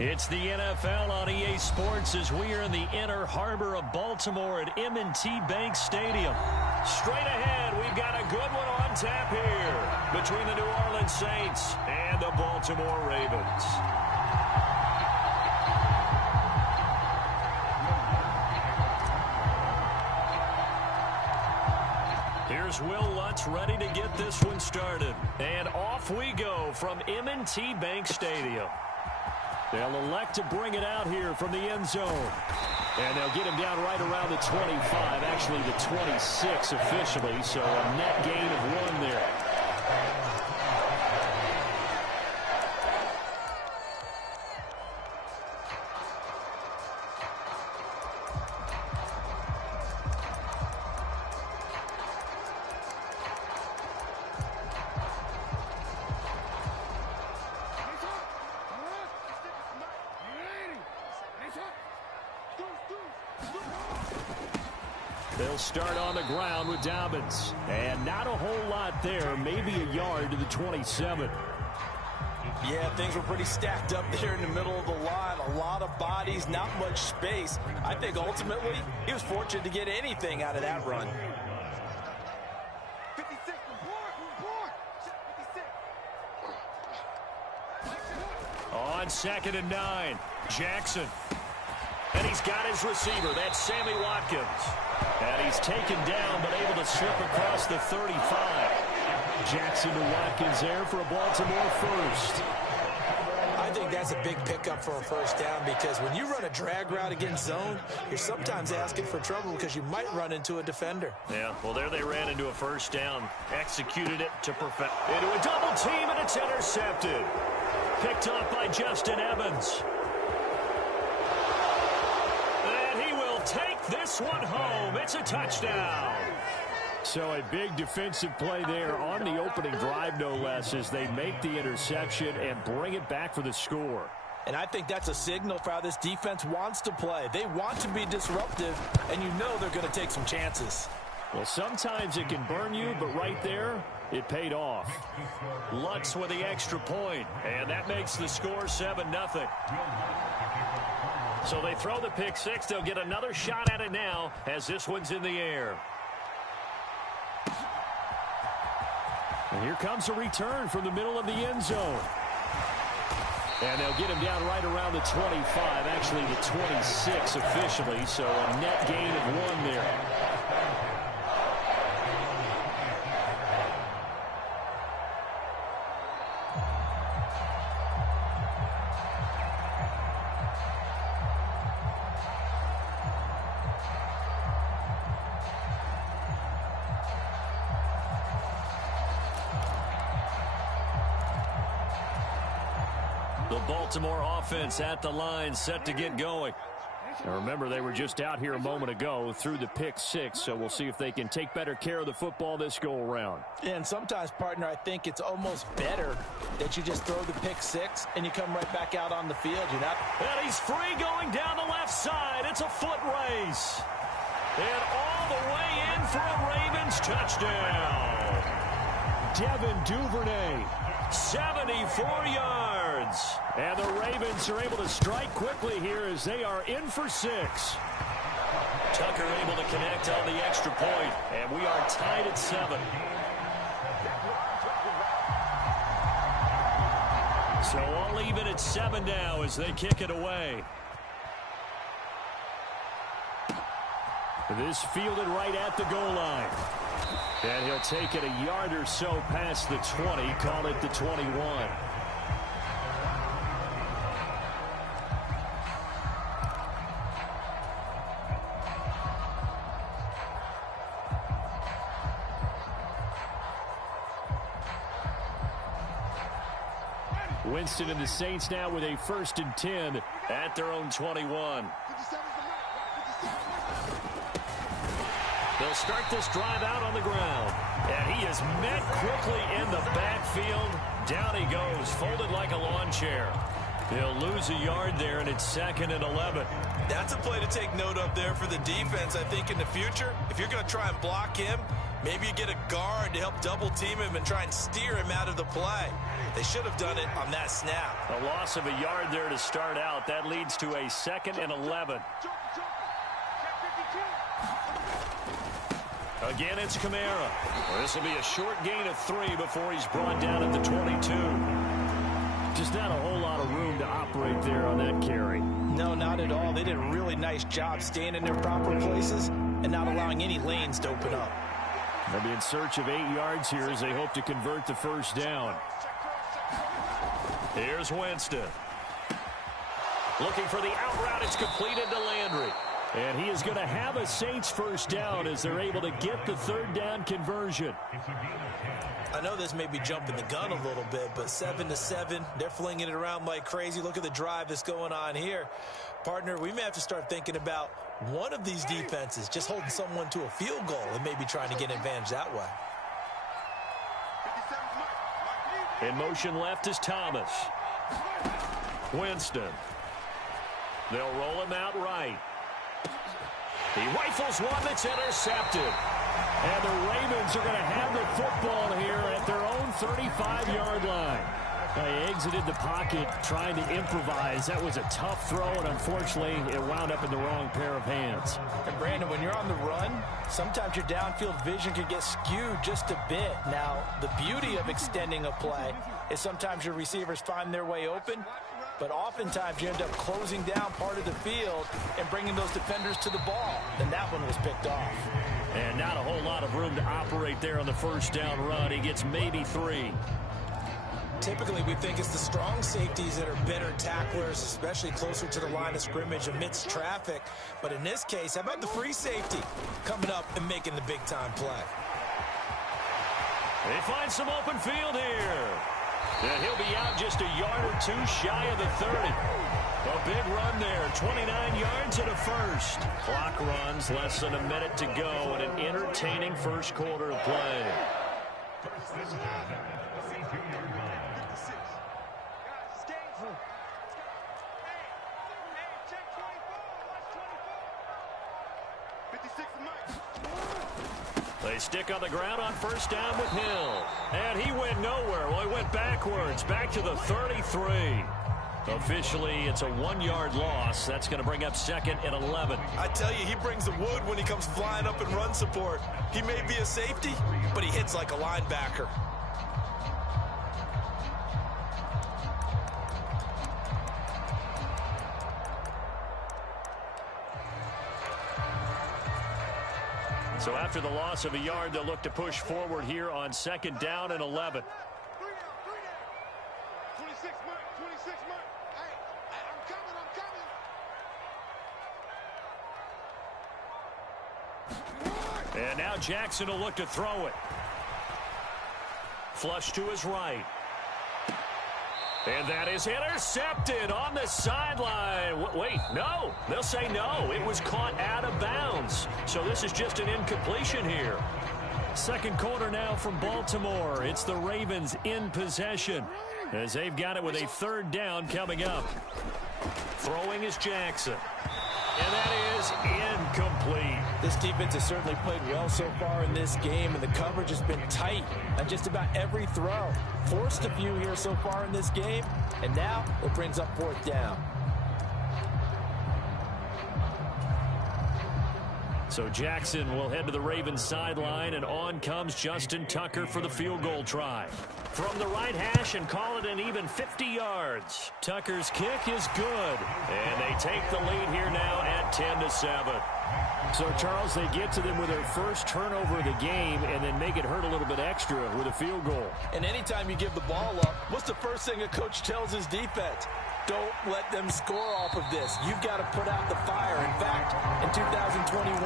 It's the NFL on EA Sports as we are in the inner harbor of Baltimore at M&T Bank Stadium. Straight ahead, we've got a good one on tap here between the New Orleans Saints and the Baltimore Ravens. Here's Will Lutz ready to get this one started. And off we go from M&T Bank Stadium. They'll elect to bring it out here from the end zone. And they'll get him down right around the 25, actually the 26 officially, so a net gain of 1 there. They'll start on the ground with Dobbins. And not a whole lot there, maybe a yard to the 27. Yeah, things were pretty stacked up there in the middle of the line. A lot of bodies, not much space. I think ultimately he was fortunate to get anything out of that run. 56, report. 56. On 2nd and 9, Jackson. And he's got his receiver. That's Sammy Watkins. And he's taken down, but able to slip across the 35. Jackson to Watkins there for a Baltimore first. I think that's a big pickup for a first down because when you run a drag route against zone, you're sometimes asking for trouble because you might run into a defender. Yeah, well, there they ran into a first down. Executed it to perfect. Into a double team, and it's intercepted. Picked up by Justin Evans. Take this one home. It's a touchdown. So a big defensive play there on the opening drive, no less, as they make the interception and bring it back for the score. And I think that's a signal for how this defense wants to play. They want to be disruptive, and you know they're going to take some chances. Well, sometimes it can burn you, but right there, it paid off. Lutz with the extra point, and that makes the score 7-0. So they throw the pick six. They'll get another shot at it now as this one's in the air. And here comes a return from the middle of the end zone. And they'll get him down right around the 25, actually the 26 officially, so a net gain of 1 there. The Baltimore offense at the line, set to get going. Now remember, they were just out here a moment ago through the pick six, so we'll see if they can take better care of the football this go-around. And sometimes, partner, I think it's almost better that you just throw the pick six and you come right back out on the field. You're not. And he's free going down the left side. It's a foot race. And all the way in for a Ravens touchdown. Devin Duvernay, 74 yards. And the Ravens are able to strike quickly here as they are in for 6. Tucker able to connect on the extra point, and we are tied at 7. So all even at 7 now as they kick it away. This fielded right at the goal line. And he'll take it a yard or so past the 20, call it the 21. Winston and the Saints now with a 1st and 10 at their own 21. They'll start this drive out on the ground. And he is met quickly in the backfield. Down he goes, folded like a lawn chair. He'll lose a yard there, and it's 2nd and 11. That's a play to take note of there for the defense. I think in the future, if you're going to try and block him, maybe you get a guard to help double team him and try and steer him out of the play. They should have done it on that snap. A loss of a yard there to start out. That leads to a 2nd and 11. Again, it's Kamara. Well, this will be a short gain of 3 before he's brought down at the 22. Just not a whole lot of room to operate there on that carry. No, not at all. They did a really nice job staying in their proper places and not allowing any lanes to open up. They'll be in search of 8 yards here as they hope to convert the first down. Here's Winston. Looking for the out route. It's completed to Landry. And he is going to have a Saints first down as they're able to get the 3rd down conversion. I know this may be jumping the gun a little bit, but 7-7, they're flinging it around like crazy. Look at the drive that's going on here. Partner, we may have to start thinking about one of these defenses just holding someone to a field goal and maybe trying to get an advantage that way. In motion left is Thomas. Winston. They'll roll him out right. He rifles one that's intercepted. And the Ravens are going to have the football here at their own 35-yard line. They exited the pocket trying to improvise. That was a tough throw, and unfortunately, it wound up in the wrong pair of hands. And Brandon, when you're on the run, sometimes your downfield vision can get skewed just a bit. Now, the beauty of extending a play is sometimes your receivers find their way open, but oftentimes you end up closing down part of the field and bringing those defenders to the ball. And that one was picked off. And not a whole lot of room to operate there on the first down run. He gets maybe 3. Typically, we think it's the strong safeties that are better tacklers, especially closer to the line of scrimmage amidst traffic. But in this case, how about the free safety coming up and making the big-time play? They find some open field here. And he'll be out just a yard or 2 shy of the 30. A big run there, 29 yards and a first. Clock runs, less than a minute to go in an entertaining first quarter of play. They stick on the ground on first down with Hill. And he went nowhere. Well, he went backwards, back to the 33. Officially, it's a 1-yard loss. That's going to bring up 2nd and 11. I tell you, he brings the wood when he comes flying up in run support. He may be a safety, but he hits like a linebacker. So after the loss of a yard, they'll look to push forward here on 2nd down and 11. 26 mark. Hey, I'm coming. And now Jackson will look to throw it. Flush to his right. And that is intercepted on the sideline. Wait, no. They'll say no. It was caught out of bounds. So this is just an incompletion here. Second quarter now from Baltimore. It's the Ravens in possession as they've got it with a 3rd down coming up. Throwing is Jackson. And that is incomplete. This defense has certainly played well so far in this game, and the coverage has been tight on just about every throw. Forced a few here so far in this game, and now it brings up 4th down. So Jackson will head to the Ravens sideline, and on comes Justin Tucker for the field goal try. From the right hash and call it an even 50 yards. Tucker's kick is good, and they take the lead here now at 10-7. So, Charles, they get to them with their first turnover of the game and then make it hurt a little bit extra with a field goal. And anytime you give the ball up, what's the first thing a coach tells his defense? Don't let them score off of this. You've got to put out the fire. In fact, in 2021,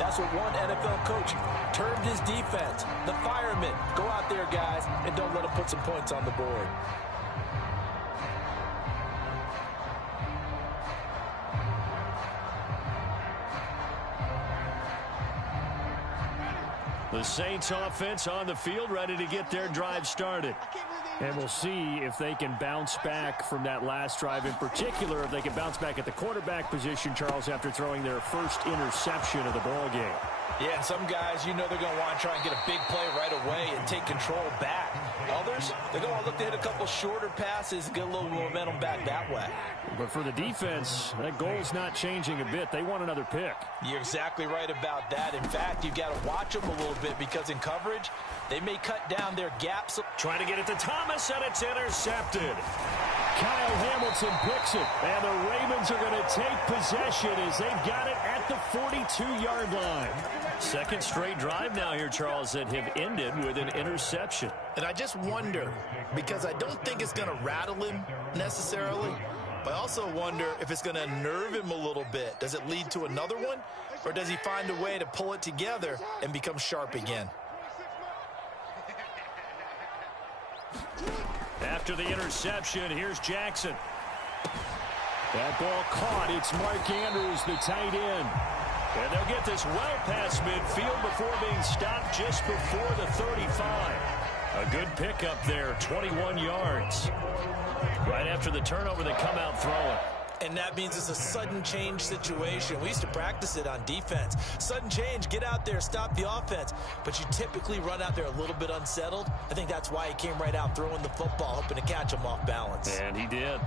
that's what one NFL coach termed his defense. The firemen. Go out there, guys, and don't let them put some points on the board. The Saints offense on the field, ready to get their drive started. I can't believe they And we'll see if they can bounce back from that last drive, in particular, if they can bounce back at the quarterback position, Charles, after throwing their first interception of the ball game. Yeah, and some guys, you know they're going to want to try and get a big play right away and take control back. Others, they're going to look to hit a couple shorter passes and get a little momentum back that way. But for the defense, that goal's not changing a bit. They want another pick. You're exactly right about that. In fact, you've got to watch them a little bit because in coverage, they may cut down their gaps. Trying to get it to Thomas, and it's intercepted. Kyle Hamilton picks it, and the Ravens are going to take possession as they've got it at the 42-yard line. Second straight drive now here, Charles, that have ended with an interception. And I just wonder, because I don't think it's going to rattle him necessarily, but I also wonder if it's going to unnerve him a little bit. Does it lead to another one, or does he find a way to pull it together and become sharp again? After the interception, here's Jackson. That ball caught. It's Mark Andrews, the tight end. And they'll get this well past midfield before being stopped just before the 35. A good pickup there, 21 yards. Right after the turnover, they come out throwing. And that means it's a sudden change situation. We used to practice it on defense. Sudden change, get out there, stop the offense. But you typically run out there a little bit unsettled. I think that's why he came right out throwing the football, hoping to catch him off balance. And he did.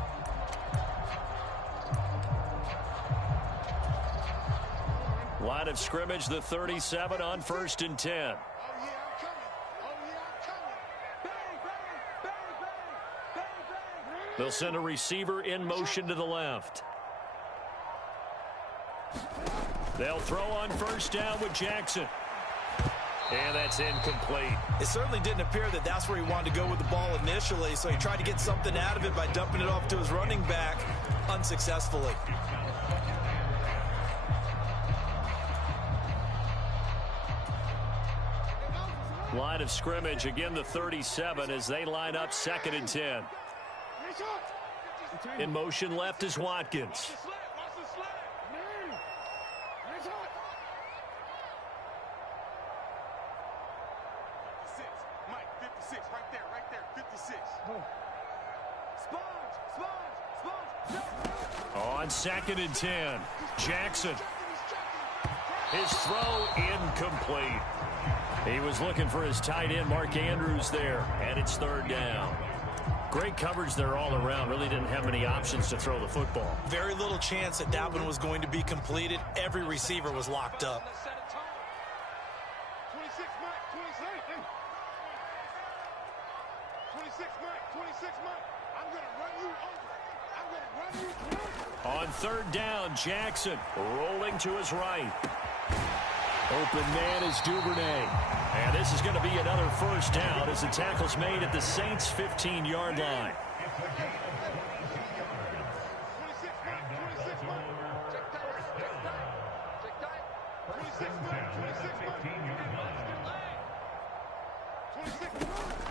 Line of scrimmage, the 37 on 1st and 10. They'll send a receiver in motion to the left. They'll throw on 1st down with Jackson. And that's incomplete. It certainly didn't appear that that's where he wanted to go with the ball initially, so he tried to get something out of it by dumping it off to his running back unsuccessfully. Line of scrimmage, again the 37 as they line up 2nd and 10. In motion left is Watkins. On 2nd and 10, Jackson. His throw incomplete. He was looking for his tight end, Mark Andrews, there, and it's 3rd down. Great coverage there all around. Really didn't have many options to throw the football. Very little chance that that one was going to be completed. Every receiver was locked up. 26, Mike, 26, Mike. I'm going to run you over. On 3rd down, Jackson rolling to his right. Open man is Duvernay. And this is going to be another 1st down as the tackle's made at the Saints' 15-yard line.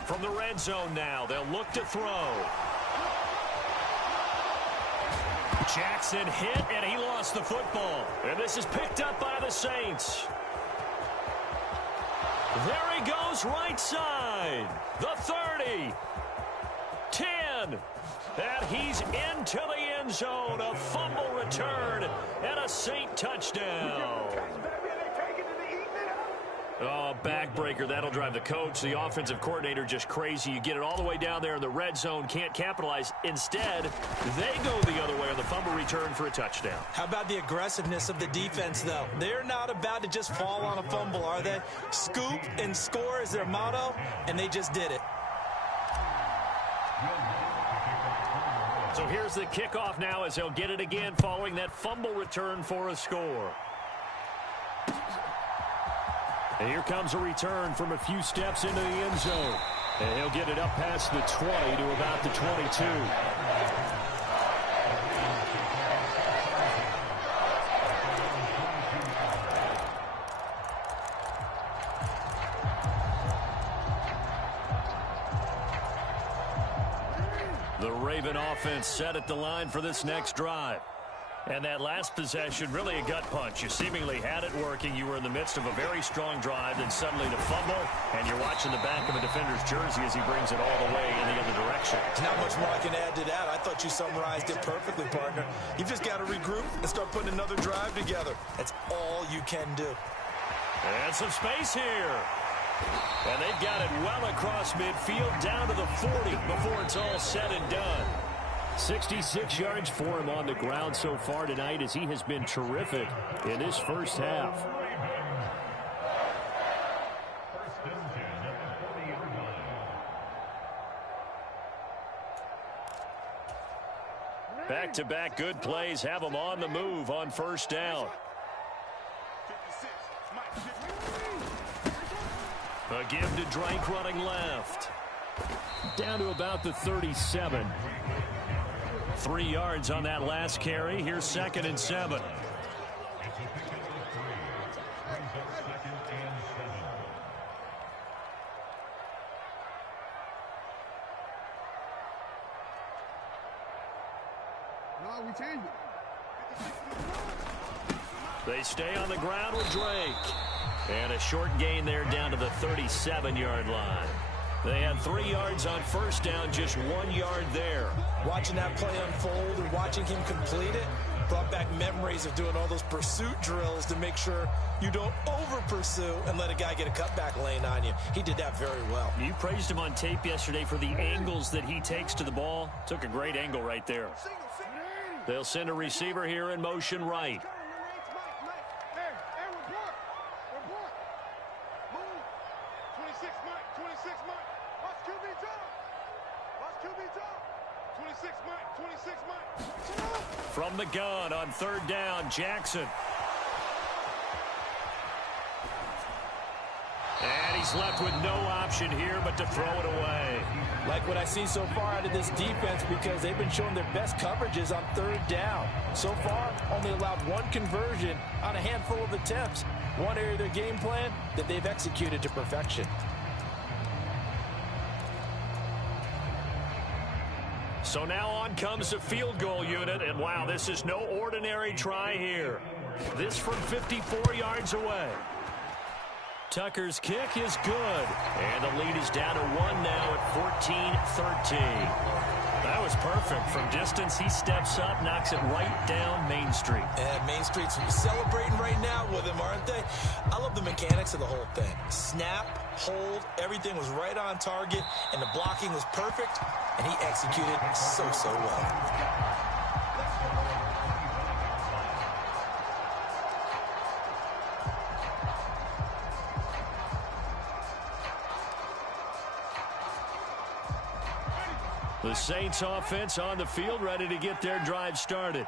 From the red zone now, they'll look to throw. Jackson hit, and he lost the football. And this is picked up by the Saints. There he goes, right side. The 30. 10. And he's into the end zone. A fumble return and a Saint touchdown. Oh, backbreaker. That'll drive the coach, the offensive coordinator, just crazy. You get it all the way down there in the red zone, can't capitalize. Instead, they go the other way on the fumble return for a touchdown. How about the aggressiveness of the defense, though? They're not about to just fall on a fumble, are they? Scoop and score is their motto, and they just did it. So here's the kickoff now as they'll get it again following that fumble return for a score. And here comes a return from a few steps into the end zone. And he'll get it up past the 20 to about the 22. The Raven offense set at the line for this next drive. And that last possession, really a gut punch. You seemingly had it working. You were in the midst of a very strong drive, then suddenly the fumble, and you're watching the back of a defender's jersey as he brings it all the way in the other direction. Not much more I can add to that. I thought you summarized it perfectly, partner. You've just got to regroup and start putting another drive together. That's all you can do. And some space here. And they've got it well across midfield, down to the 40 before it's all said and done. 66 yards for him on the ground so far tonight as he has been terrific in this first half. Back-to-back good plays have him on the move on first down. A give to Drake running left. Down to about the 37. 3 yards on that last carry. Here's 2nd and 7. No, we changed it. They stay on the ground with Drake. And a short gain there down to the 37-yard line. They had 3 yards on first down, just 1 yard there. Watching that play unfold and watching him complete it brought back memories of doing all those pursuit drills to make sure you don't over-pursue and let a guy get a cutback lane on you. He did that very well. You praised him on tape yesterday for the angles that he takes to the ball. Took a great angle right there. They'll send a receiver here in motion right. From the gun on third down, Jackson. And he's left with no option here but to throw it away. Like what I see so far out of this defense, because they've been showing their best coverages on third down. So far, only allowed one conversion on a handful of attempts. One area of their game plan that they've executed to perfection. So now on comes the field goal unit, and wow, this is no ordinary try here. This from 54 yards away. Tucker's kick is good, and the lead is down to 1 now at 14-13. That was perfect. From distance, he steps up, knocks it right down Main Street. And Main Street's celebrating right now with him, aren't they? I love the mechanics of the whole thing. Snap, hold, everything was right on target, and the blocking was perfect, and he executed so well. The Saints offense on the field, ready to get their drive started.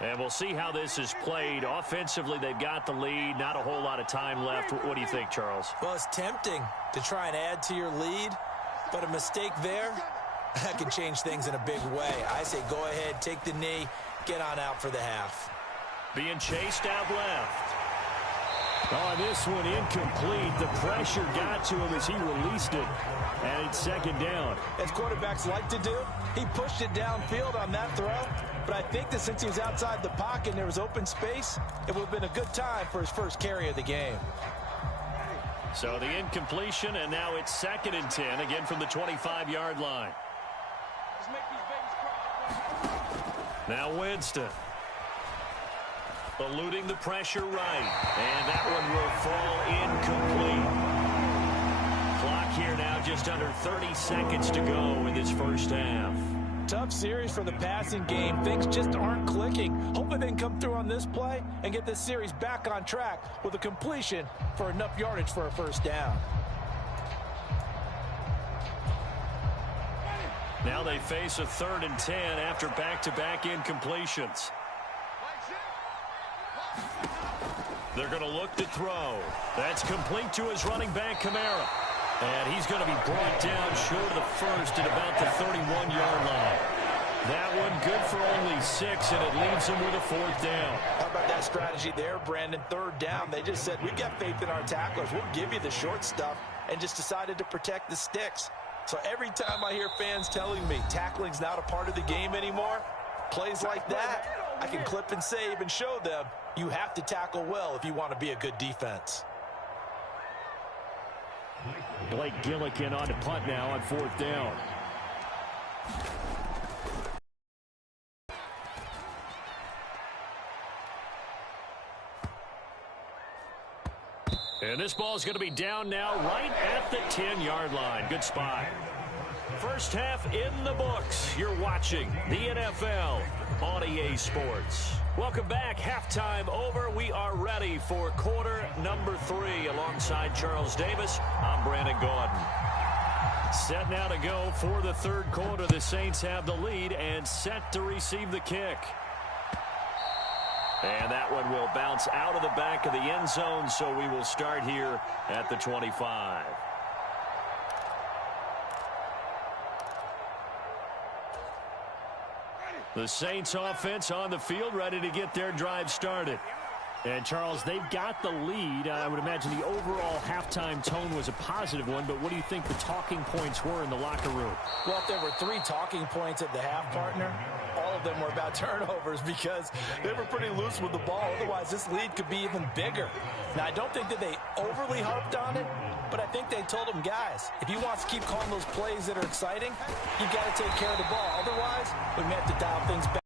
And we'll see how this is played. Offensively, they've got the lead. Not a whole lot of time left. What do you think, Charles? Well, it's tempting to try and add to your lead, but a mistake there, that can change things in a big way. I say go ahead, take the knee, get on out for the half. Being chased out left. On this one, incomplete. The pressure got to him as he released it. And it's 2nd down. As quarterbacks like to do, he pushed it downfield on that throw. But I think that since he was outside the pocket and there was open space, it would have been a good time for his first carry of the game. So the incompletion, and now it's 2nd and 10, again from the 25-yard line. Now Winston. Eluding the pressure right. And that one will fall incomplete. Clock here now just under 30 seconds to go in this first half. Tough series for the passing game. Things just aren't clicking. Hoping they can come through on this play and get this series back on track with a completion for enough yardage for a first down. Now they face a 3rd and 10 after back-to-back incompletions. They're going to look to throw. That's complete to his running back, Kamara. And he's going to be brought down short of the first at about the 31-yard line. That one good for only 6, and it leaves him with a 4th down. How about that strategy there, Brandon? 3rd down. They just said, we've got faith in our tacklers. We'll give you the short stuff, and just decided to protect the sticks. So every time I hear fans telling me tackling's not a part of the game anymore, plays like that, I can clip and save and show them you have to tackle well if you want to be a good defense. Blake Gillikin on to punt now on 4th down. And this ball is going to be down now right at the 10-yard line. Good spot. First half in the books. You're watching the NFL on EA Sports. Welcome back. Halftime over. We are ready for quarter number 3. Alongside Charles Davis, I'm Brandon Gordon. Set now to go for the third quarter. The Saints have the lead and set to receive the kick. And that one will bounce out of the back of the end zone, so we will start here at the 25. The Saints offense on the field, ready to get their drive started. And, Charles, they've got the lead. I would imagine the overall halftime tone was a positive one, but what do you think the talking points were in the locker room? Well, if there were 3 talking points at the half, partner, all of them were about turnovers because they were pretty loose with the ball. Otherwise, this lead could be even bigger. Now, I don't think that they overly harped on it, but I think they told them, guys, if you want to keep calling those plays that are exciting, you've got to take care of the ball. Otherwise, we may have to dial things back.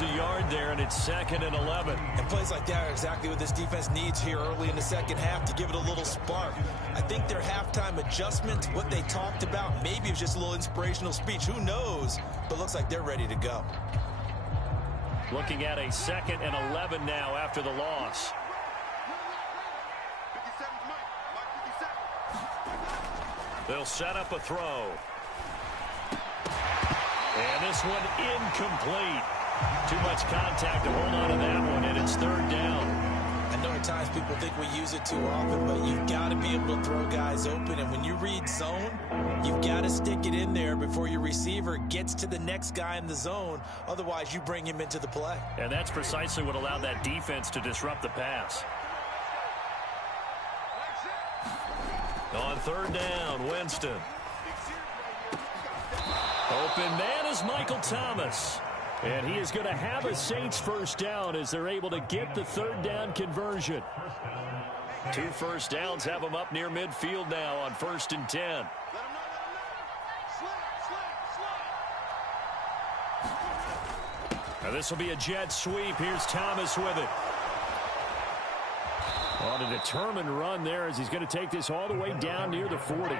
A yard there, and it's 2nd and 11. And plays like that are exactly what this defense needs here early in the second half to give it a little spark. I think their halftime adjustment, what they talked about, maybe it was just a little inspirational speech. Who knows? But looks like they're ready to go. Looking at a 2nd and 11 now after the loss. They'll set up a throw. And this one incomplete. Too much contact to hold on to that one, and it's 3rd down. I know at times people think we use it too often, but you've got to be able to throw guys open. And when you read zone, you've got to stick it in there before your receiver gets to the next guy in the zone. Otherwise, you bring him into the play. And that's precisely what allowed that defense to disrupt the pass. On 3rd down, Winston. Open man is Michael Thomas. And he is going to have a Saints first down as they're able to get the 3rd down conversion. 2 first downs have them up near midfield now on 1st and 10. Now this will be a jet sweep. Here's Thomas with it. On a determined run there as he's going to take this all the way down near the 40.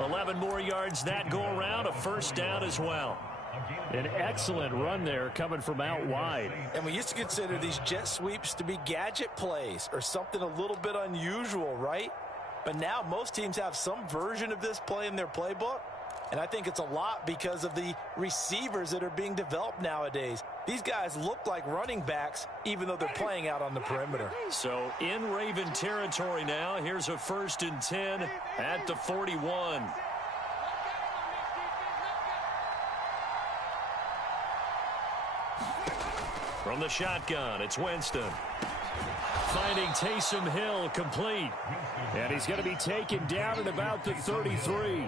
11 more yards that go around. A first down as well. An excellent run there coming from out wide. And we used to consider these jet sweeps to be gadget plays or something a little bit unusual, right? But now most teams have some version of this play in their playbook. And I think it's a lot because of the receivers that are being developed nowadays. These guys look like running backs even though they're playing out on the perimeter. So in Raven territory now. Here's a 1st and 10 at the 41. From the shotgun, it's Winston. Finding Taysom Hill complete. And he's going to be taken down at about the 33.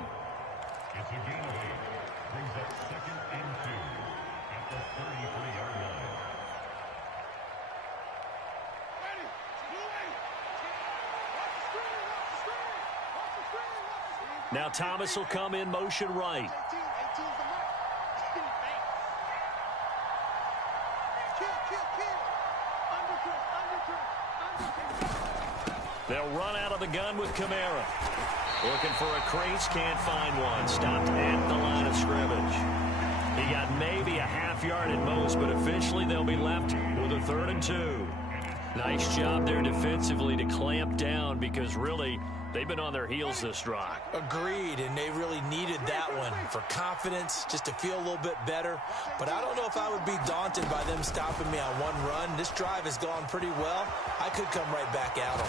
Now Thomas will come in motion right. They'll run out of the gun with Kamara. Looking for a crease, can't find one. Stopped at the line of scrimmage. He got maybe a half yard at most, but officially they'll be left with a 3rd and 2. Nice job there defensively to clamp down because really they've been on their heels this drive. Agreed, and they really needed that one for confidence, just to feel a little bit better. But I don't know if I would be daunted by them stopping me on one run. This drive has gone pretty well. I could come right back at them.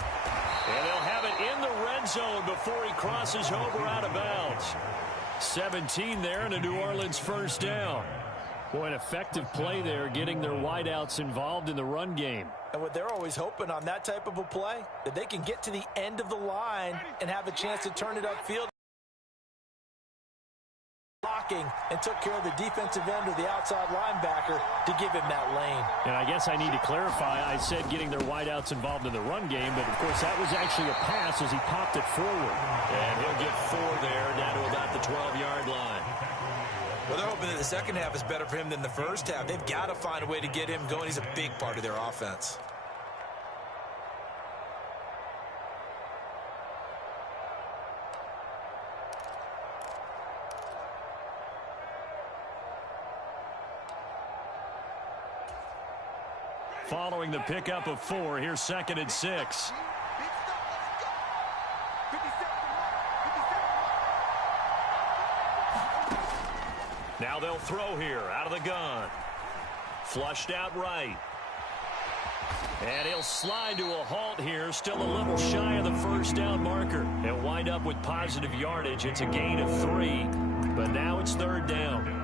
And they'll have it in the red zone before he crosses over out of bounds. 17 there and a New Orleans first down. Boy, an effective play there, getting their wideouts involved in the run game. And what they're always hoping on that type of a play, that they can get to the end of the line and have a chance to turn it upfield. Lock blocking and took care of the defensive end or the outside linebacker to give him that lane. And I guess I need to clarify, I said getting their wideouts involved in the run game, but of course that was actually a pass as he popped it forward. And he'll get 4 there, down to about the 12-yard line. Well, they're hoping that the second half is better for him than the first half. They've got to find a way to get him going. He's a big part of their offense. Following the pickup of 4, here's 2nd and 6. Now they'll throw here out of the gun. Flushed out right. And he'll slide to a halt here, still a little shy of the first down marker. He'll wind up with positive yardage. It's a gain of 3, but now it's 3rd down.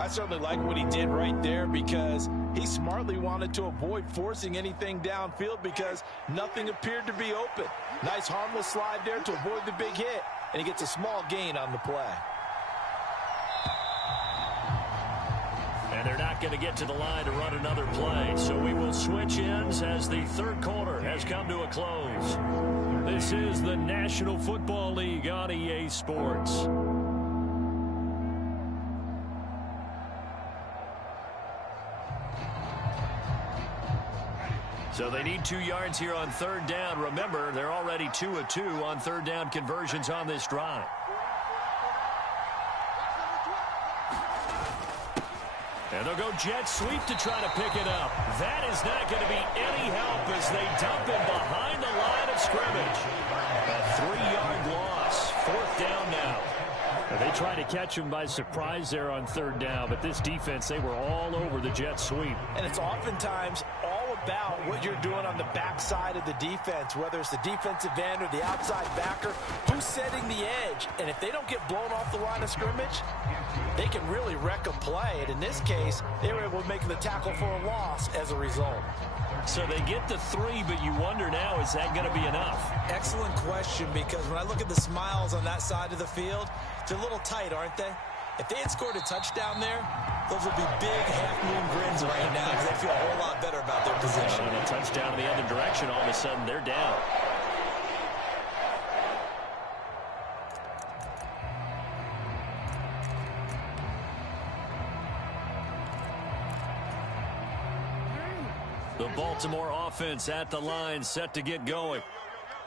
I certainly like what he did right there because he smartly wanted to avoid forcing anything downfield because nothing appeared to be open. Nice harmless slide there to avoid the big hit, and he gets a small gain on the play. And they're not going to get to the line to run another play, so we will switch ends as the 3rd quarter has come to a close. This is the National Football League on EA Sports. So they need 2 yards here on 3rd down. Remember, they're already 2 of 2 on 3rd down conversions on this drive. And they'll go jet sweep to try to pick it up. That is not going to be any help as they dump him behind the line of scrimmage. A 3-yard loss. 4th down now. They tried to catch him by surprise there on 3rd down, but this defense, they were all over the jet sweep. And it's oftentimes all about what you're doing on the backside of the defense, whether it's the defensive end or the outside backer, who's setting the edge. And if they don't get blown off the line of scrimmage, they can really wreck a play. And in this case, they were able to make the tackle for a loss as a result. So they get the 3, but you wonder now, is that going to be enough? Excellent question, because when I look at the smiles on that side of the field, they're a little tight, aren't they? If they had scored a touchdown there, those would be big half-moon grins right now because they feel a whole lot better about their position. And a touchdown in the other direction, all of a sudden they're down. The Baltimore offense at the line, set to get going.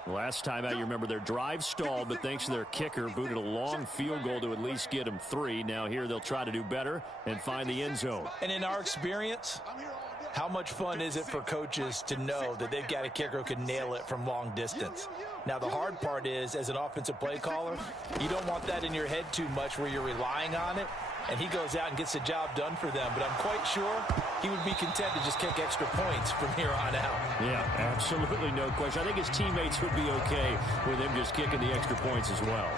Last time out, you remember their drive stalled, but thanks to their kicker, booted a long field goal to at least get them 3. Now here they'll try to do better and find the end zone. And in our experience, how much fun is it for coaches to know that they've got a kicker who can nail it from long distance? Now, the hard part is, as an offensive play caller, you don't want that in your head too much where you're relying on it, and he goes out and gets the job done for them. But I'm quite sure he would be content to just kick extra points from here on out. Yeah, absolutely no question. I think his teammates would be okay with him just kicking the extra points as well.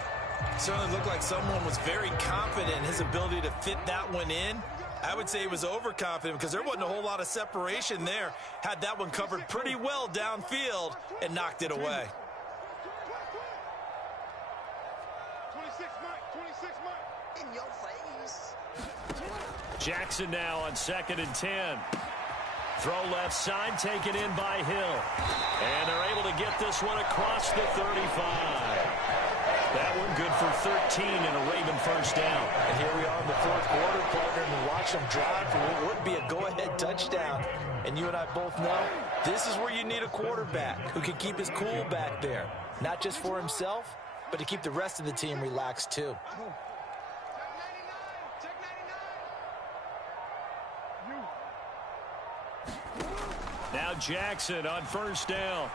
Certainly looked like someone was very confident in his ability to fit that one in. I would say he was overconfident because there wasn't a whole lot of separation there. Had that one covered pretty well downfield and knocked it away. 26 Mike. In your face. Jackson now on 2nd and 10. Throw left side, taken in by Hill. And they're able to get this one across the 35. That one good for 13 and a Raven first down. And here we are in the 4th quarter, partner, and watch them drive for what would be a go-ahead touchdown. And you and I both know this is where you need a quarterback who can keep his cool back there. Not just for himself, but to keep the rest of the team relaxed too. Now Jackson on first down.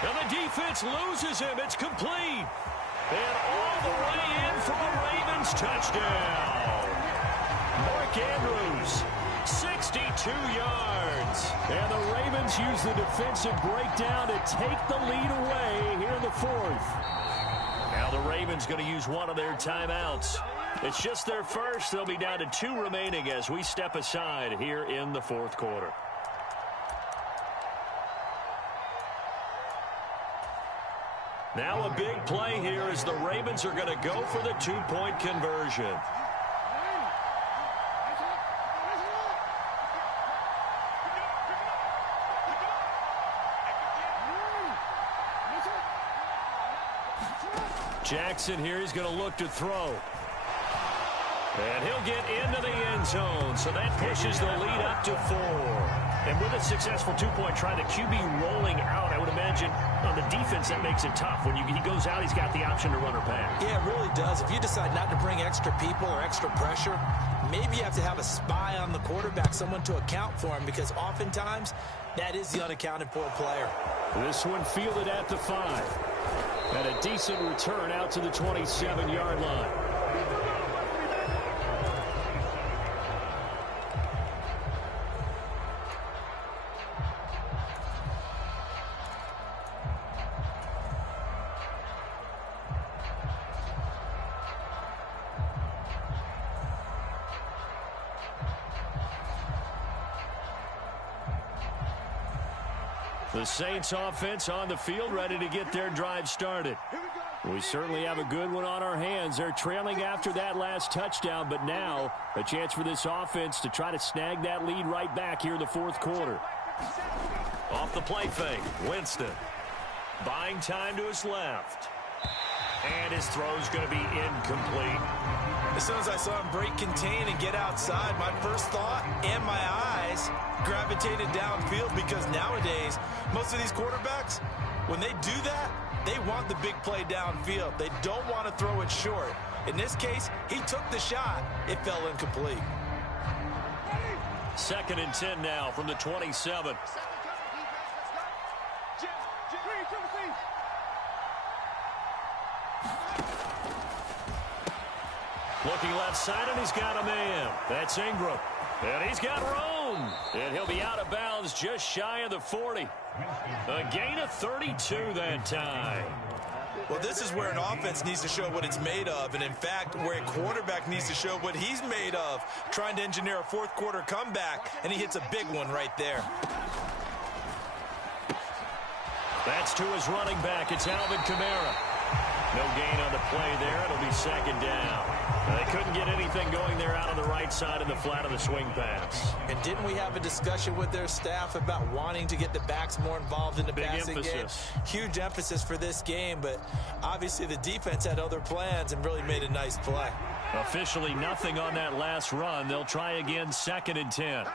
And the defense loses him. It's complete. And all the way in for a Ravens touchdown. Mark Andrews, 62 yards. And the Ravens use the defensive breakdown to take the lead away here in the 4th. Now the Ravens going to use one of their timeouts. It's just their first. They'll be down to 2 remaining as we step aside here in the 4th quarter. Now a big play here as the Ravens are going to go for the two-point conversion. Jackson here, he's going to look to throw. And he'll get into the end zone, so that pushes the lead up to 4. And with a successful two-point try, the QB rolling out, I would imagine on the defense that makes it tough. When he goes out, he's got the option to run or pass. Yeah, it really does. If you decide not to bring extra people or extra pressure, maybe you have to have a spy on the quarterback, someone to account for him, because oftentimes that is the unaccounted for player. This one fielded at the 5. And a decent return out to the 27-yard line. The Saints offense on the field, ready to get their drive started. We certainly have a good one on our hands. They're trailing after that last touchdown, but now a chance for this offense to try to snag that lead right back here in the fourth quarter. Off the play fake, Winston. Buying time to his left. And his throw's going to be incomplete. As soon as I saw him break contain and get outside, my first thought and my eyes gravitated downfield, because nowadays, most of these quarterbacks, when they do that, they want the big play downfield. They don't want to throw it short. In this case, he took the shot. It fell incomplete. 2nd and 10 now from the 27. Looking left side, and he's got a man. That's Ingram. And he's got room. And he'll be out of bounds just shy of the 40. A gain of 32 that time. Well, this is where an offense needs to show what it's made of, and in fact, where a quarterback needs to show what he's made of, trying to engineer a fourth quarter comeback, and he hits a big one right there. That's to his running back. It's Alvin Kamara. No gain on the play there. It'll be 2nd down. They couldn't get anything going there out on the right side in the flat of the swing pass. And didn't we have a discussion with their staff about wanting to get the backs more involved in the passing game? Huge emphasis for this game, but obviously the defense had other plans and really made a nice play. Officially nothing on that last run. They'll try again, 2nd and 10.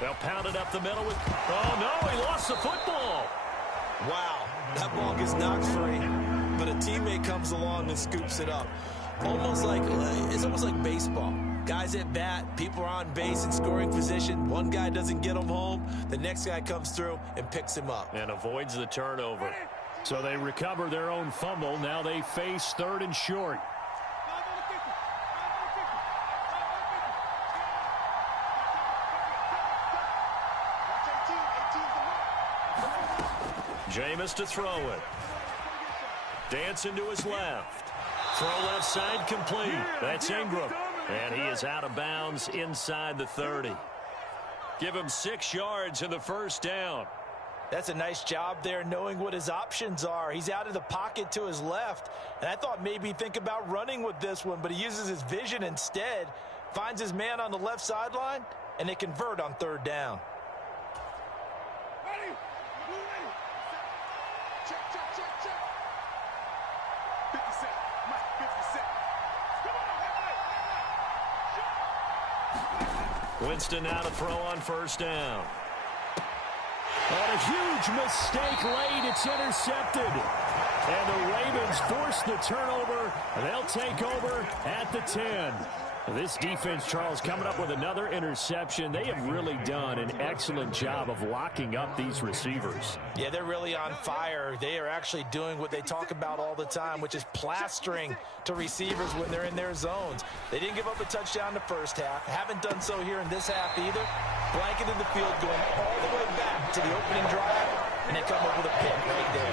They'll pound it up the middle with... Oh, no, he lost the football. Wow, that ball gets knocked free, but a teammate comes along and scoops it up. It's almost like baseball. Guys at bat, people are on base in scoring position. One guy doesn't get him home. The next guy comes through and picks him up. And avoids the turnover. So they recover their own fumble. Now they face 3rd and short. Jameis to throw it. Dancing to his left. Throw left side complete. That's Ingram. And he is out of bounds inside the 30. Give him 6 yards in the first down. That's a nice job there knowing what his options are. He's out of the pocket to his left. And I thought maybe think about running with this one, but he uses his vision instead. Finds his man on the left sideline, and they convert on 3rd down. Winston now to throw on 1st down. On a huge mistake late, it's intercepted. And the Ravens force the turnover. They'll take over at the 10. This defense, Charles, coming up with another interception. They have really done an excellent job of locking up these receivers. Yeah, they're really on fire. They are actually doing what they talk about all the time, which is plastering to receivers when they're in their zones. They didn't give up a touchdown the first half. Haven't done so here in this half either. Blanketed the field, going all the way back to the opening drive and they come up with a pick right there.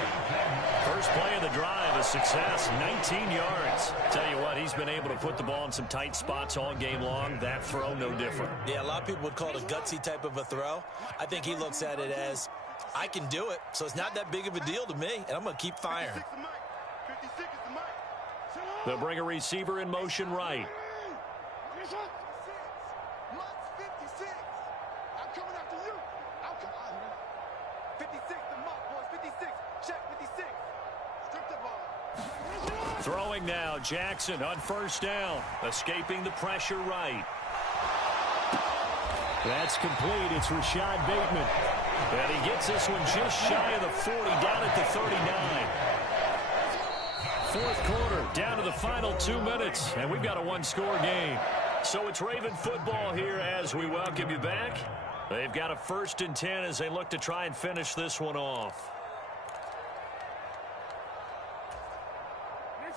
First play of the drive, a success, 19 yards. Tell you what, he's been able to put the ball in some tight spots all game long. That throw, no different. Yeah, a lot of people would call it a gutsy type of a throw. I think he looks at it as, I can do it, so it's not that big of a deal to me, and I'm going to keep firing. They'll bring a receiver in motion right. Throwing now, Jackson on first down, escaping the pressure right. That's complete. It's Rashad Bateman. And he gets this one just shy of the 40, down at the 39. Fourth quarter, down to the final 2 minutes, and we've got a one-score game. So it's Raven football here as we welcome you back. They've got a 1st and 10 as they look to try and finish this one off.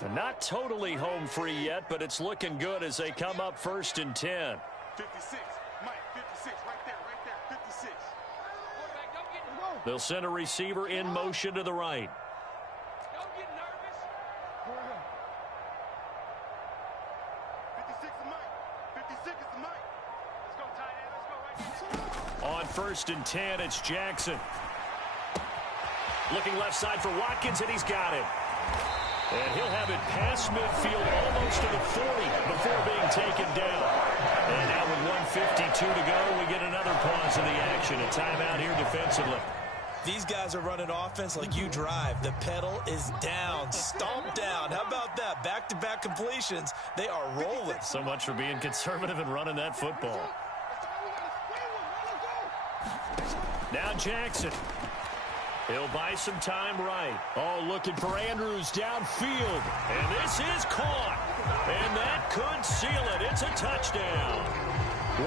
They're not totally home free yet, but it's looking good as they come up 1st and 10. 56, Mike, 56, right there, 56. They'll send a receiver in motion to the right. Don't get nervous. 56 is Mike. 56 is Mike. Let's go, tight end. Let's go right here. On 1st and 10, it's Jackson. Looking left side for Watkins, and he's got it. And he'll have it past midfield almost to the 40 before being taken down. And now with 1:52 to go, we get another pause in the action. A timeout here defensively. These guys are running offense like you drive. The pedal is down, stomped down. How about that? Back-to-back completions. They are rolling. So much for being conservative and running that football. Now Jackson. He'll buy some time right. Oh, looking for Andrews downfield. And this is caught. And that could seal it. It's a touchdown.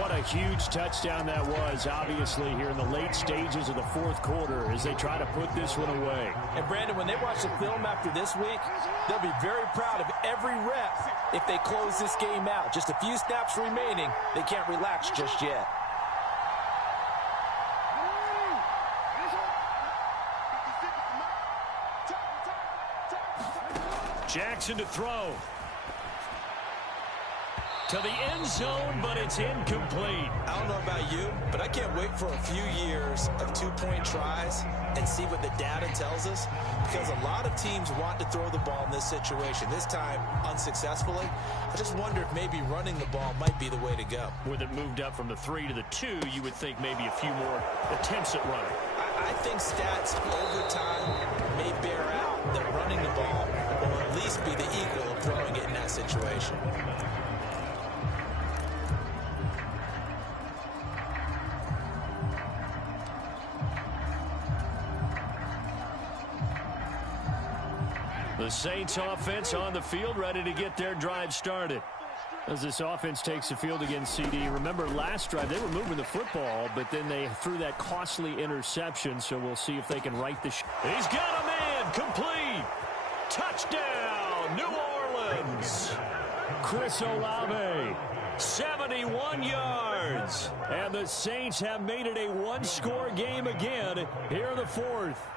What a huge touchdown that was, obviously, here in the late stages of the fourth quarter as they try to put this one away. And, Brandon, when they watch the film after this week, they'll be very proud of every rep if they close this game out. Just a few snaps remaining. They can't relax just yet. Jackson to throw. To the end zone, but it's incomplete. I don't know about you, but I can't wait for a few years of two-point tries and see what the data tells us, because a lot of teams want to throw the ball in this situation, this time unsuccessfully. I just wonder if maybe running the ball might be the way to go. With it moved up from the 3 to the 2, you would think maybe a few more attempts at running. I think stats over time may bear out that running the ball will at least be the equal of throwing it in that situation. The Saints offense on the field, ready to get their drive started. As this offense takes the field against CD, remember last drive they were moving the football, but then they threw that costly interception, so we'll see if they can right the ship. He's got a man, complete. Touchdown, New Orleans. Chris Olave, 71 yards. and the Saints have made it a one-score game again here in the fourth.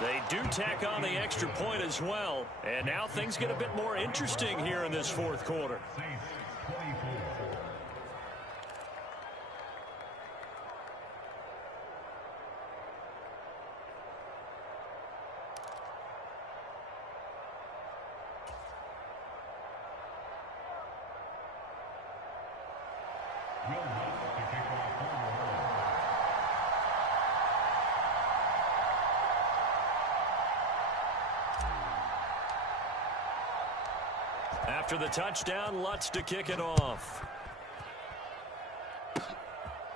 They do tack on the extra point as well. And now things get a bit more interesting here in this fourth quarter. After the touchdown, Lutz to kick it off.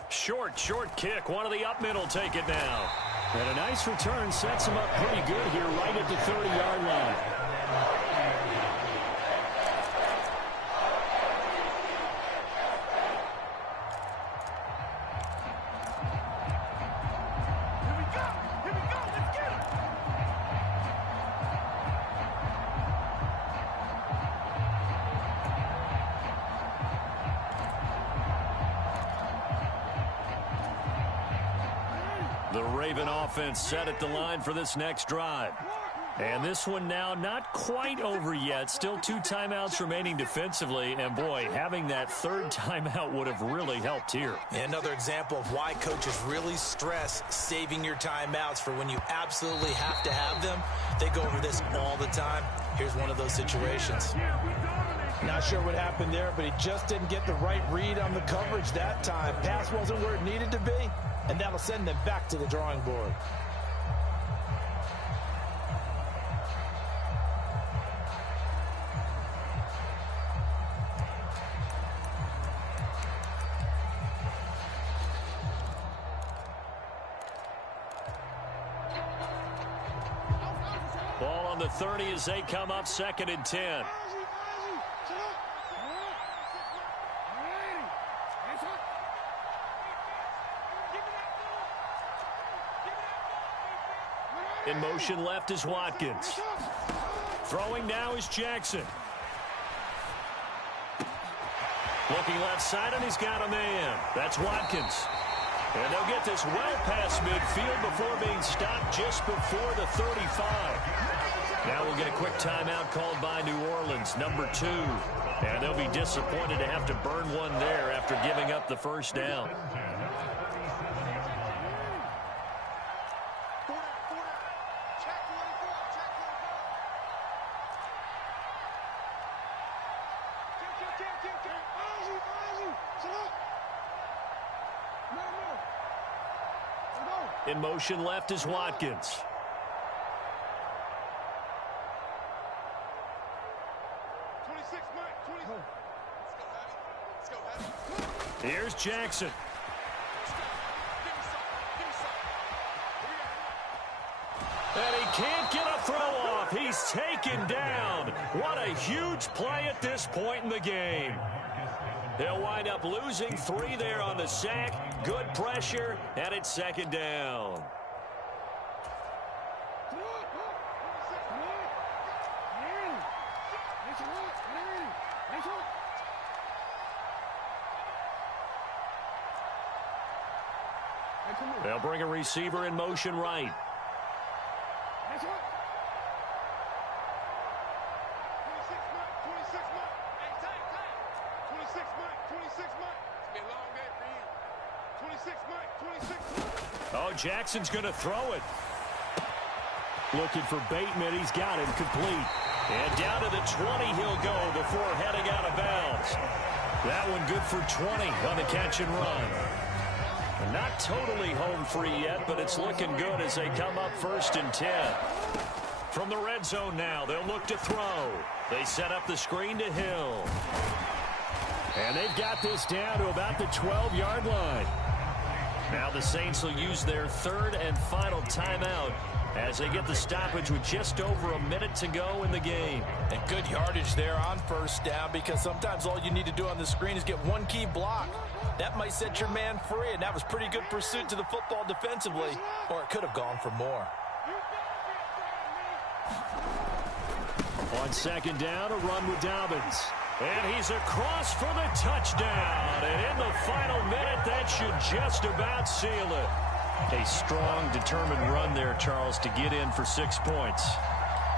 Short kick. One of the up middle take it now. And a nice return sets him up pretty good here right at the 30-yard line. The Raven offense set at the line for this next drive. And this one now not quite over yet. Still 2 timeouts remaining defensively. And, boy, having that third timeout would have really helped here. Another example of why coaches really stress saving your timeouts for when you absolutely have to have them. They go over this all the time. Here's one of those situations. Not sure what happened there, but he just didn't get the right read on the coverage that time. Pass wasn't where it needed to be, and that'll send them back to the drawing board. Ball on the 30 as they come up 2nd and 10. In motion left is Watkins. Throwing now is Jackson. Looking left side, and he's got a man. That's Watkins. And they'll get this well past midfield before being stopped just before the 35. Now we'll get a quick timeout called by New Orleans, number 2. And they'll be disappointed to have to burn one there after giving up the first down. In motion left is Watkins. Here's Jackson. And he can't get a throw off. He's taken down. What a huge play at this point in the game. They'll wind up losing 3 there on the sack. Good pressure, and it's 2nd down. They'll bring a receiver in motion right. Oh, Jackson's going to throw it. Looking for Bateman. He's got him complete. And down to the 20 he'll go before heading out of bounds. That one good for 20 on the catch and run. Not totally home free yet, but it's looking good as they come up 1st and 10. From the red zone now, they'll look to throw. They set up the screen to Hill. And they've got this down to about the 12-yard line. Now the Saints will use their 3rd and final timeout as they get the stoppage with just over a minute to go in the game. And good yardage there on 1st down, because sometimes all you need to do on the screen is get one key block. That might set your man free, and that was pretty good pursuit to the football defensively, or it could have gone for more. On 2nd down, a run with Dobbins. And he's across for the touchdown. And in the final minute, that should just about seal it. A strong, determined run there, Charles, to get in for 6 points.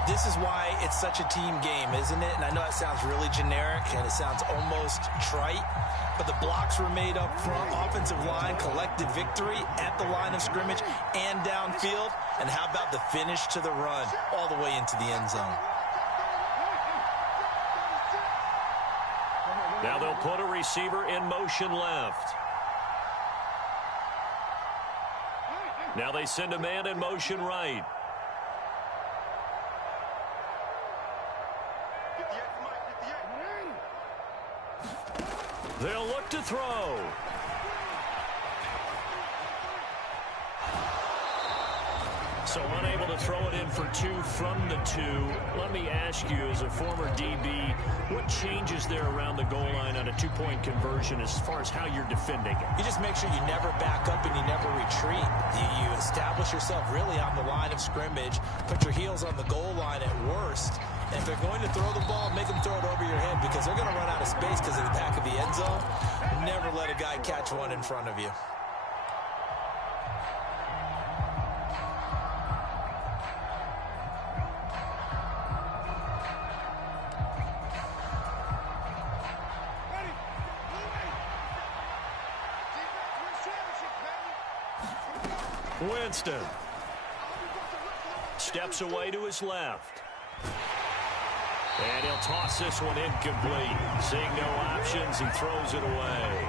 This is why it's such a team game, isn't it? And I know that sounds really generic, and it sounds almost trite. But the blocks were made up front. Offensive line collected victory at the line of scrimmage and downfield. And how about the finish to the run all the way into the end zone? Now they'll put a receiver in motion left. Now they send a man in motion right. They'll look to throw. So unable to throw it in for 2 from the 2. Let me ask you, as a former DB, what changes there around the goal line on a 2-point conversion as far as how you're defending it? You just make sure you never back up and you never retreat. You establish yourself really on the line of scrimmage, put your heels on the goal line at worst. And if they're going to throw the ball, make them throw it over your head, because they're going to run out of space because of the back of the end zone. Never let a guy catch one in front of you. Winston steps away to his left. And he'll toss this one incomplete. Seeing no options, he throws it away.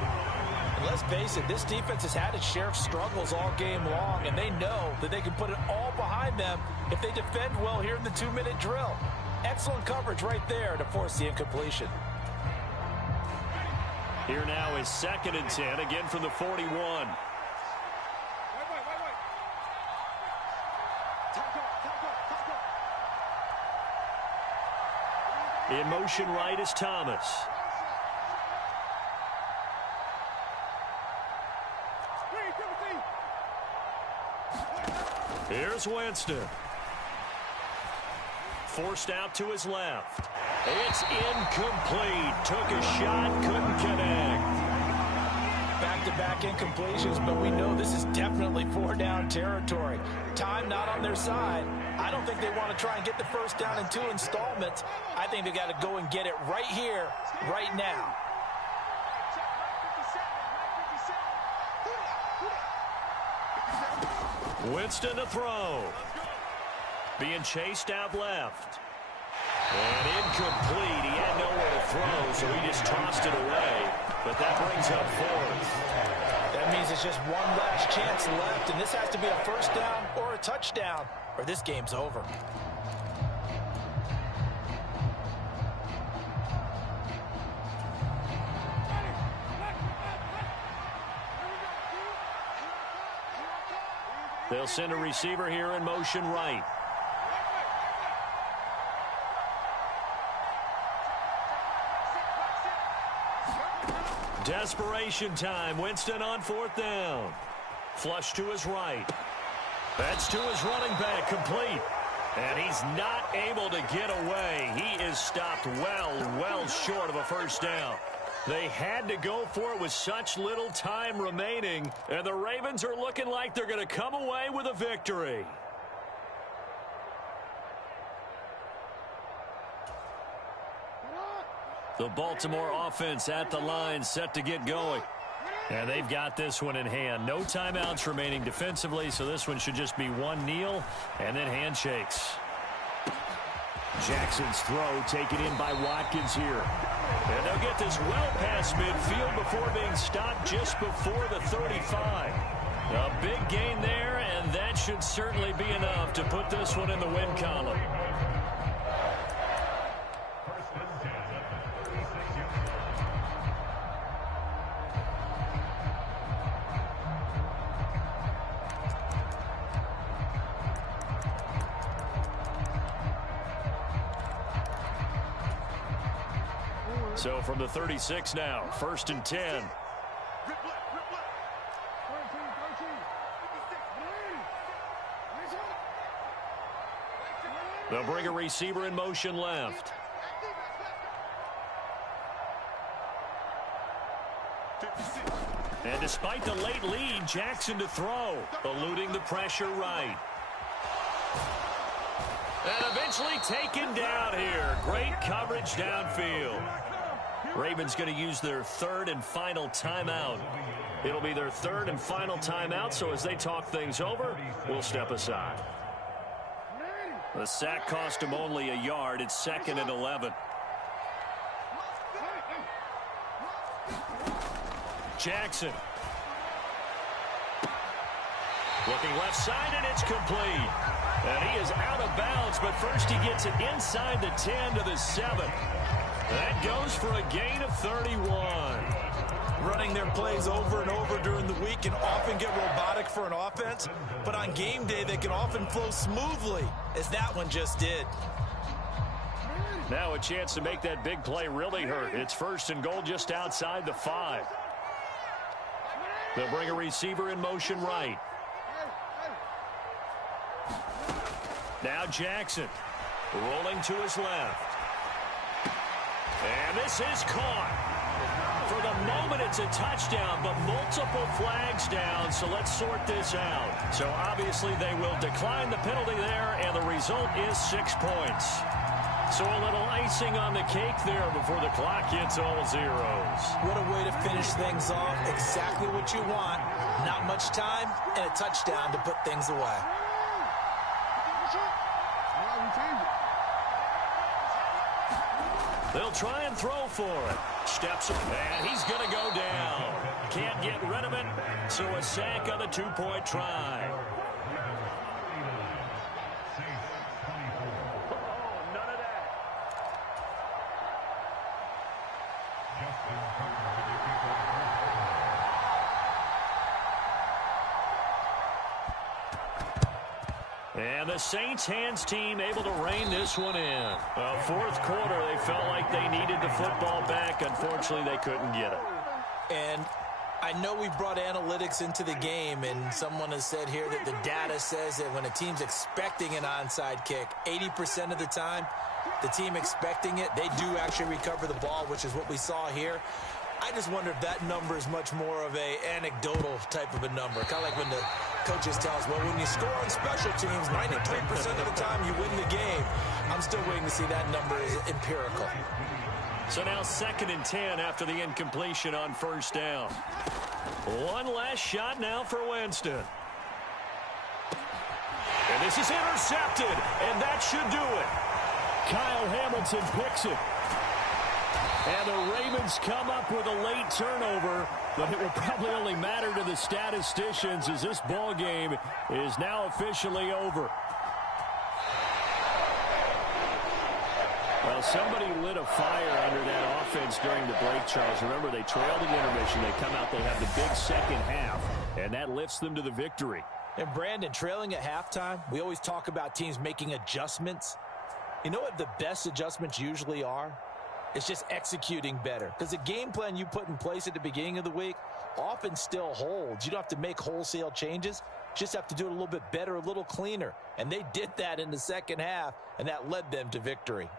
And let's face it, this defense has had its share of struggles all game long, and they know that they can put it all behind them if they defend well here in the 2-minute drill. Excellent coverage right there to force the incompletion. Here now is 2nd and 10, again from the 41. In motion right is Thomas. Here's Winston. Forced out to his left. It's incomplete. Took a shot, couldn't connect. Back-to-back incompletions, but we know this is definitely 4-down territory. Time not on their side. I don't think they want to try and get the first down in 2 installments. I think they got to go and get it right here, right now. Winston to throw. Being chased out left. And incomplete. He had nowhere to throw, so he just tossed it away. But that brings up 4th. That means it's just one last chance left, and this has to be a first down or a touchdown, or this game's over. They'll send a receiver here in motion right. Desperation time. Winston on 4th down. Flush to his right. That's to his running back. Complete. And he's not able to get away. He is stopped well short of a first down. They had to go for it with such little time remaining. And the Ravens are looking like they're going to come away with a victory. The Baltimore offense at the line, set to get going. And they've got this one in hand. No timeouts remaining defensively, so this one should just be one kneel and then handshakes. Jackson's throw taken in by Watkins here. And they'll get this well past midfield before being stopped just before the 35. A big gain there, and that should certainly be enough to put this one in the win column. So from the 36 now, 1st and 10. They'll bring a receiver in motion left. And despite the late lead, Jackson to throw, eluding the pressure right. And eventually taken down here. Great coverage downfield. Ravens going to use their 3rd and final timeout. It'll be their 3rd and final timeout, so as they talk things over, we'll step aside. The sack cost him only a yard. It's 2nd and 11. Jackson. Looking left side, and it's complete. And he is out of bounds, but first he gets it inside the 10 to the 7. That goes for a gain of 31. Running their plays over and over during the week can often get robotic for an offense, but on game day they can often flow smoothly, as that one just did. Now a chance to make that big play really hurt. It's 1st and goal just outside the 5. They'll bring a receiver in motion right. Now Jackson rolling to his left. And this is caught. For the moment, it's a touchdown, but multiple flags down, so let's sort this out. So obviously they will decline the penalty there, and the result is 6 points. So a little icing on the cake there before the clock hits all zeros. What a way to finish things off. Exactly what you want. Not much time and a touchdown to put things away. They'll try and throw for it. Steps up, and he's going to go down. Can't get rid of it, so a sack on the two-point try. And the Saints hands team able to rein this one in. Fourth quarter, they felt like they needed the football back. Unfortunately, they couldn't get it. And I know we brought analytics into the game, and someone has said here that the data says that when a team's expecting an onside kick, 80% of the time, the team expecting it, they do actually recover the ball, which is what we saw here. I just wonder if that number is much more of a anecdotal type of a number. Kind of like when the coaches tell us, well, when you score on special teams, 93% of the time you win the game. I'm still waiting to see that number is empirical. So now 2nd and 10 after the incompletion on first down. One last shot now for Winston. And this is intercepted, and that should do it. Kyle Hamilton picks it. And the Ravens come up with a late turnover, but it will probably only matter to the statisticians as this ball game is now officially over. Well, somebody lit a fire under that offense during the break, Charles. Remember, they trailed in intermission. They come out, they have the big second half, and that lifts them to the victory. And Brandon, trailing at halftime, we always talk about teams making adjustments. You know what the best adjustments usually are? It's just executing better. Because the game plan you put in place at the beginning of the week often still holds. You don't have to make wholesale changes. Just have to do it a little bit better, a little cleaner. And they did that in the second half, and that led them to victory.